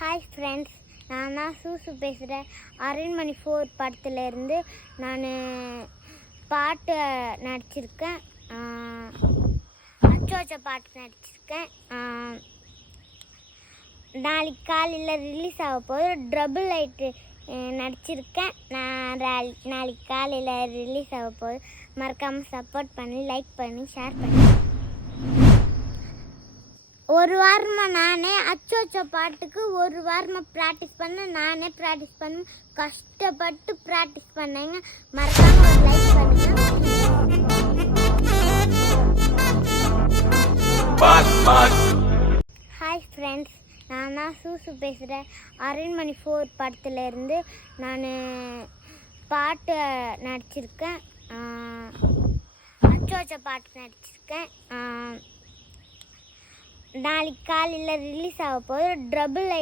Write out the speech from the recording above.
Hi friends, நான் தான் சூசு பேசுகிறேன். அரண்மனை 4 படத்துலேருந்து நான் பாட்டு நடிச்சிருக்கேன். அச்சோச்ச பாட்டு நடிச்சிருக்கேன். நாளைக்கு காலையில் ரிலீஸ் ஆக போது ட்ரபிள் லைட்டு நடிச்சிருக்கேன். நான் நாளைக்கு காலையில் ரிலீஸ் ஆக போது மறக்காமல் சப்போர்ட் பண்ணி லைக் பண்ணி ஷேர் பண்ணி. ஒரு வாரமாக நானே அச்சோச்சோ பாட்டுக்கு ப்ராக்டிஸ் பண்ணேன். நானே ப்ராக்டிஸ் பண்ண கஷ்டப்பட்டு ப்ராக்டிஸ் பண்ணேங்க. மறக்காம ஒரு லைக் பண்ணுங்க. ஹாய் ஃப்ரெண்ட்ஸ், நான் தான் சூசு பேசுகிறேன். அரண்மனை 4 படத்துலேருந்து நான் பாட்டு நடிச்சிருக்கேன். அச்சோச்சோ பாட்டு நடிச்சிருக்கேன். நாளைக்கு காலையில் ரிலீஸ் ஆக போது ட்ரபிள் லைட்